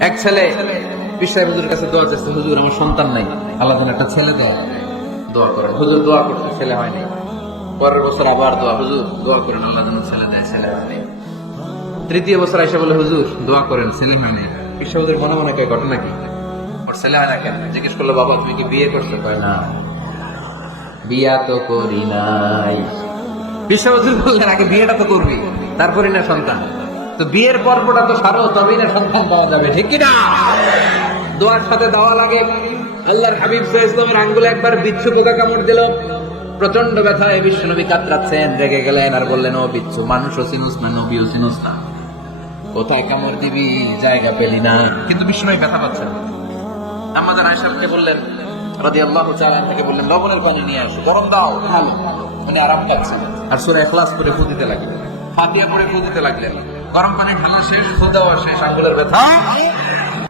এক ছেলে বিশ্বাস হুজুরের কাছে দোয়া করছে, হুজুর আমার সন্তান নাই, আল্লাহ যেন একটা ছেলে দেয়, দোয়া করেন। হুজুর দোয়া করতে, ছেলে হয়নি। পরের বছর আবার দোয়া, হুজুর দোয়া করেন আল্লাহ যেন ছেলে দেয়, ছেলে হয়নি। তৃতীয় বছর এসে বলে, হুজুর দোয়া করেন, ছেলে হয়নি। বিশ্বাস হুজুর মনে মনে কে ঘটনা কি, ওর ছেলে হয় না কেন? জিজ্ঞেস করলো, বাবা তুমি কি বিয়ে করছো? কয় না, বিয়া তো করি নাই। বিশ্বাস হুজুর বললেন, আগে বিয়েটা তো করবি, তারপরে না সন্তান। তো বিয়ের পর্বটা তো সারো, তবেই না সন্তান পাওয়া যাবে, ঠিক কিনা? দোয়ার সাথে দেওয়া লাগে। আল্লাহর হাবিব সাল্লাল্লাহু আলাইহি ওয়াসাল্লামের আঙ্গুলে একবার বিচ্ছু পোকা কামড় দিল, প্রচন্ড ব্যথায় বিশ্বনবী কাতরাচ্ছেন, রেগে গেলেন আর বললেন, ও বিচ্ছু, মানুষও চিনুস না, নবীও চিনুস না, কোথায় কামড় দিবি, জায়গা পেলি না। কিন্তু বিশ্বনবী ব্যথা পাচ্ছেন। আমাদের আয়েশাকে বললেন রাদিয়াল্লাহু তাআলা আনহাকে বললেন, লবণের পানি নিয়ে আসো, গরম দাও, ভালো। উনি আরাম পাচ্ছেন আর সূরা ইখলাস পড়ে ফু দিতে লাগলেন, ফাতিহা পড়ে ফু দিতে লাগলেন। গরম পানি ঢালা শেষ, ফু দেওয়া শেষ, আঙ্গুলের ব্যথা